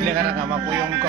Dili ka nakamapuyong ko.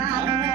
Ada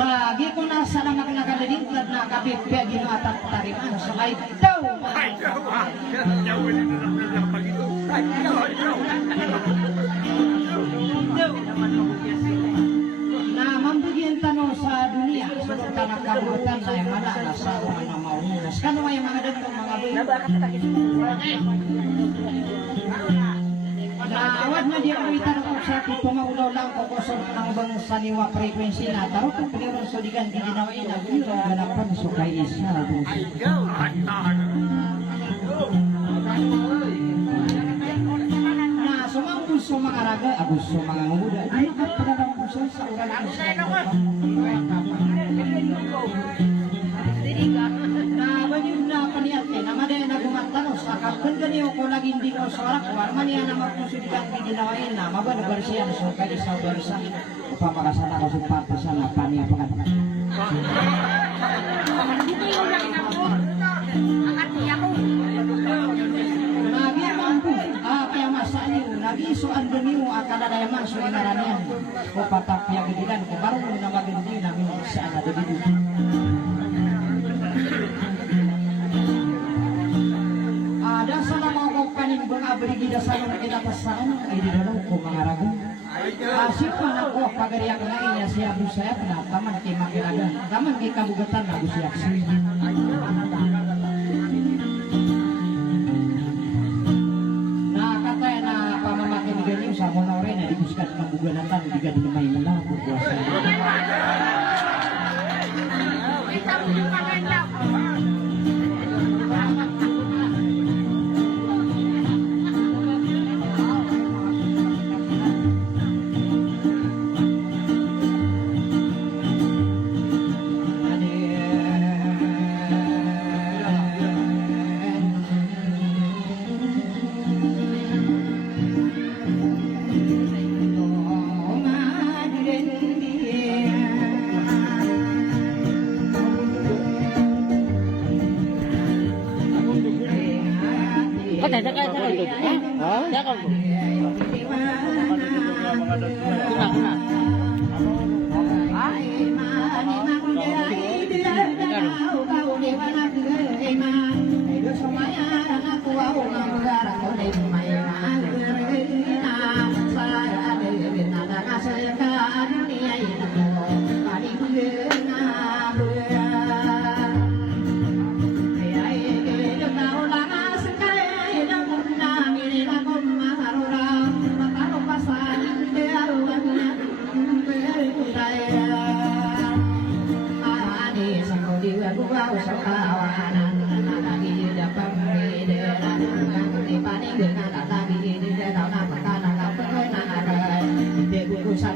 Lagi ko na sa namak nakalilingkad na kapipya ginatat tariman sa kaitaw. Na mambigyan tanong sa dunia sunod na nagkabutan na yung malala sa mga maunas. Kano ay mga dagdag mga awad na di ako itanong sa ating pumaudaw lang ko kusog ng bang saniwa frequency na taro kung pilihan so di ganti ginawain na biro ganapan so kay isa na sumang gusto mga raga gusto mga muda di nakapagandang gusto sa uran na banyung na paniyate na maday na gumatano sa kapag ganiyo ko lagi hindi ko suara ko arman niya na magpusudikan di ginawain na mabanabar siya so kaya sa barsa upamagasana ko sa papasa na paniya pangat nagi mampu kaya masaan yun nagi suan demiyo akadadayaman so inaranian ko patapya gidilan ko baru na magindi namin sa ada dito ada sana mau kau kanin bunga beri kita sana kita pesan ay di dalam ko mga raga asip pa na ko pagariak lainnya siya saya pernah taman kay makiraga taman kay kabugatan na siya na katay na pamamakin ni ganyan sa monore na ibuskat ng buganatan di ka dinamay mula ko kuwasa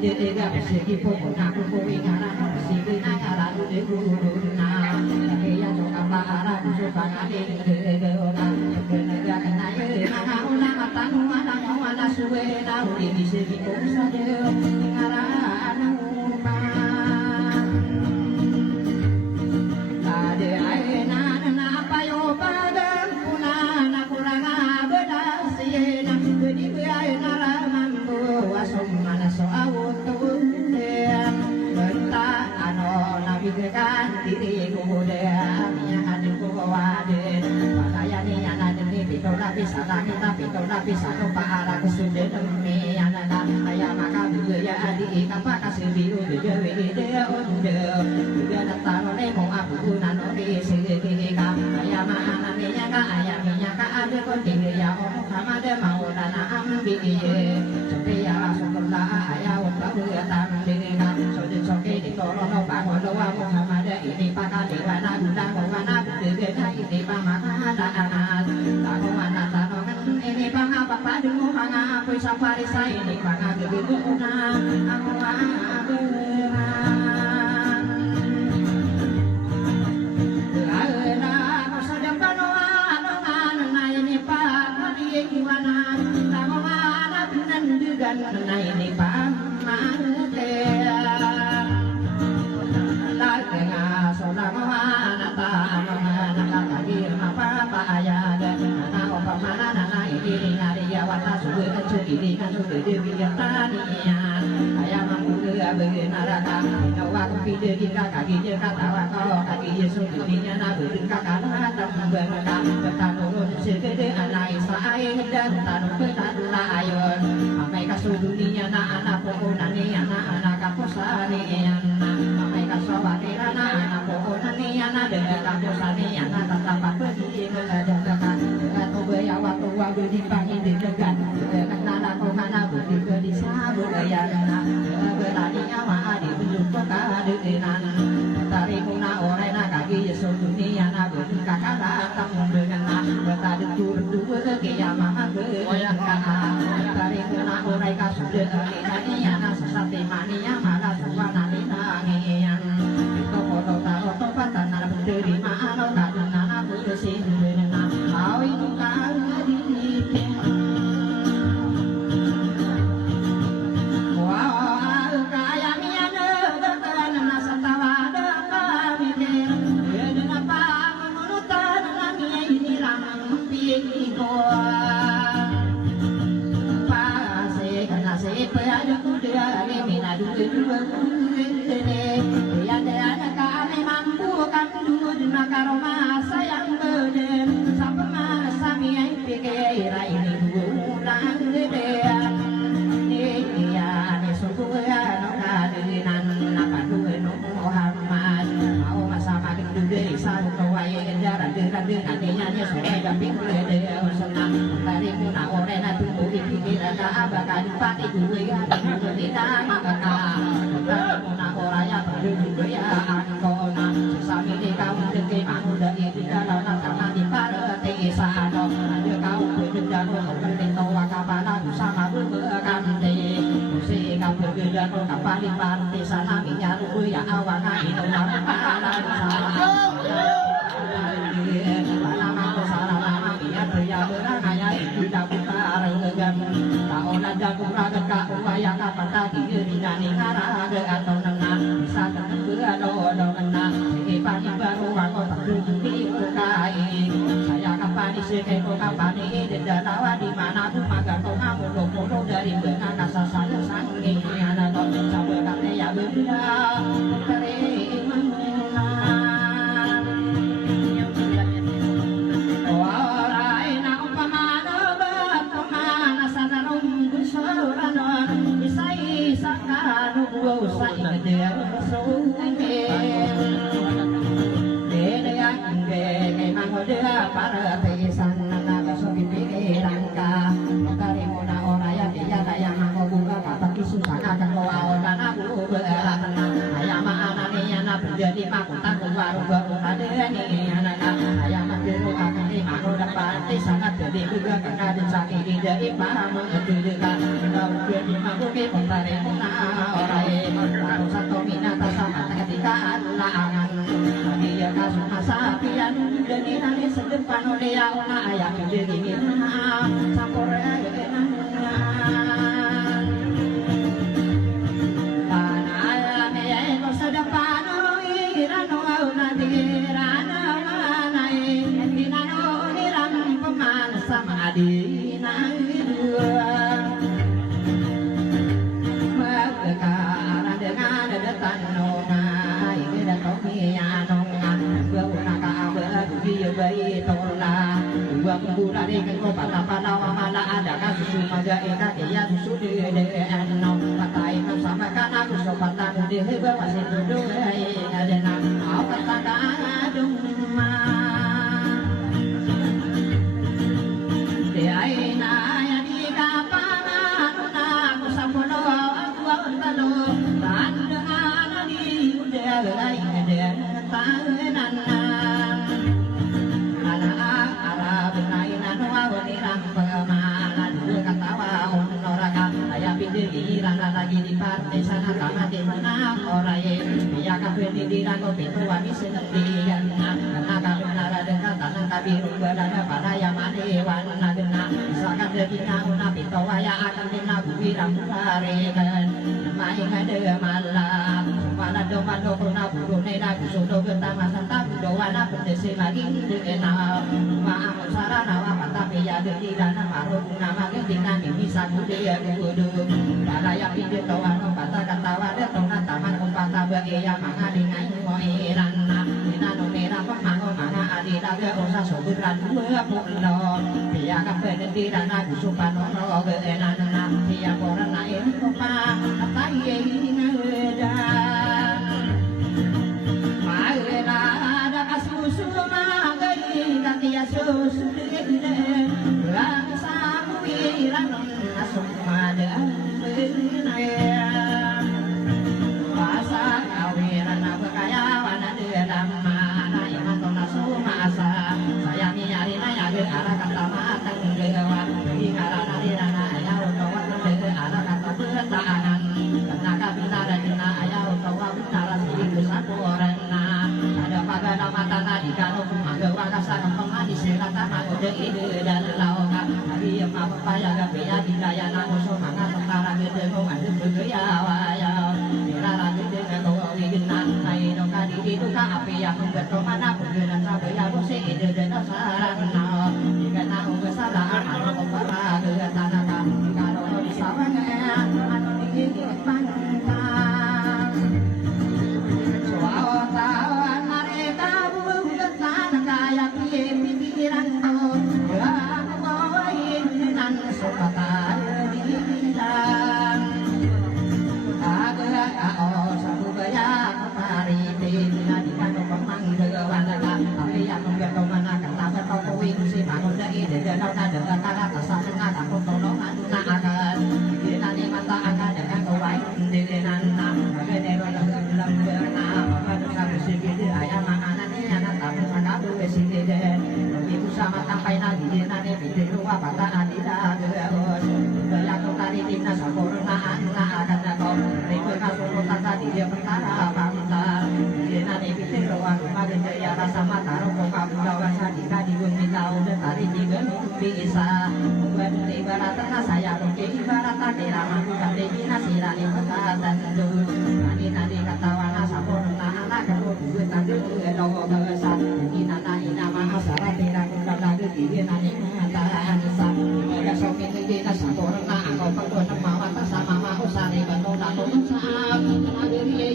ega segi popo naku kowe ngaran sigi ngaran de guruna ya sok para supangane deona kenega kenaye una matanu ana suwe na uri segi popo sade ngaran ade aena na payo padam punana kuranga bedasiena bedi aena ramambo asomana so awutu benta ano nabigekan diri kubuda nya hadu kuwade pakayani ana demi pitola bisa tangi tapi tola bisa to para kesude demi ana aya maka ya adi kapa kasih biru dewe de onde juga tarone mo aku nano di sini ka aya mana nya ka aya nya ka ade ko ya o sama de mau dana ambi ye supaya rasulullah aya o tam de ka soke di torono bangun doa Muhammad ini pakal dewana guna wana de na ini pamaka ada anak tahu mana tahu ini panga papa dulu panga apa safari saya ini panga gede guna aku dunia na anak pokona ni anak kaposani mamai kasawati na anak pokona ni anak de kaposani anak tetap pergi mendadak atau bayawa tua di pagi di degan karena aku kana budi ke di sabudaya na berani nyawa di tunjuk kota denan tari kuna orena kaki yeso dunia na budi kakala tamu dengan betadi tur dua ke yamaha goyang tari kuna orai kasude ali na sesate mania mala suwana ni tangian to foto taro to patana berdiri maalo kadana aku sini na awi tukar di sangat jadi sapian jadi nani sedepan dia ona ayah jadi sampur tanah me ko sedepan irano nadi rana nai dinano niram peman sama adina mekara dengan detan nona ini datang ya nona buana ka dia bayi tola dua bulan dari kau pada mala ada kasus maga eka dia susu de no pakai sama kan aku sopan di heba masih duduk ada nama apa tanda duma dia ina ya di kapana aku sampono aku talo dan dengan di udah lain ada tangan lagi di partai sana karena di mana orang yang kafir di dalam pintu kami sendirian karena kami menara dekat tanah kami berada pada yang madewan nadena misalkan debina una pintu waya akan dina bumi rambukarekan main ada malam pada doa doa buru neda kusudo pertama santap doa na pendesi lagi dikenal maaf sarana apa tapi ya di dana maru nama ketinggalan bisa dia kudu yang pintu tawa nombata katawa de tona taman umpata bagi yang manga dengan moiran dina nomera pemango manga adi daga osa sobran dua pulo dia kape di dana kusupan oro genan dia koran naik kupa katai ngeda maela ada kasusu magai katia susu de rasa kuiran asuk mada masa kawiran apa kaya wana dalam mana yang tona sumasa saya nyari nanya ke arah kata matang gewa di arah dari rana ayah untuk ke arah kata bertahanan karena kabina dan dina ayah untuk bicara sih kesakuran ada pada nama tanah di kanu mangga kasa kempang di selatan aku de ide dan lauka hari yang apa payah gapia di daya namu semangat tentara gede kau ada bergaya waya dilarang gede kau wigenan naik doka di itu ka api yang membuat kau mana bergerak sampai aku si ide dan sarana jika tahu kesalahan aku para gerak tanah kalau di sawahnya anu di pantang soal tawan mereka bukan tanah kaya pikiran kau aku bawain nan sopata sama sampai lagi nanti bikin rumah patah adida geus yang tadi timnas sempurnaan akan kau ribut kasur tadi dia perkara bangsa nanti bikin rumah gede ya rasa mata rokok kamu bawa sadika di bumi tahu dan tadi juga bisa buat ibarat saya mungkin ibarat tadi ramah bukan definasi lagi perkataan dulu nanti katawana sempurna anak kamu duit tadi doa besar ina nama masalah tidak lagi dia nanya antara anissa mereka sokin kita sempurna aku perlu nama mata sama mau sari bantu dato saat lagi dia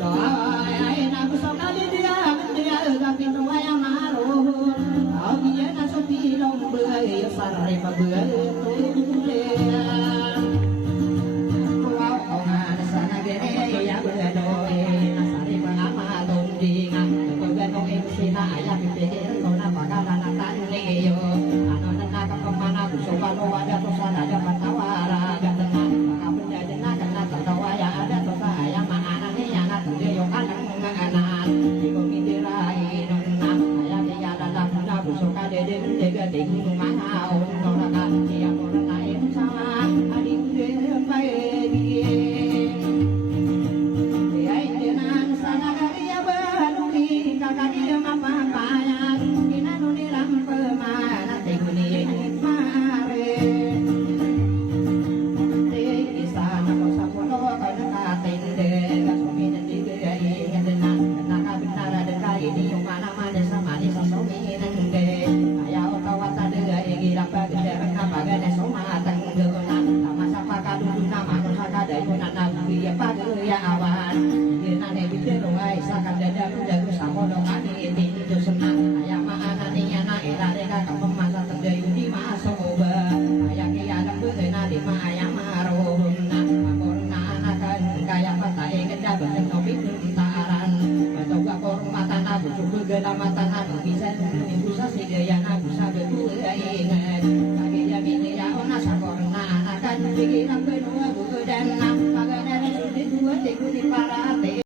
doa ya aku sekali dia tapi doa yang malu kau dia nasupi lomba sari babua ayah pikir kau nak bakalan tak leo, anak nak kemana aku sopan wadah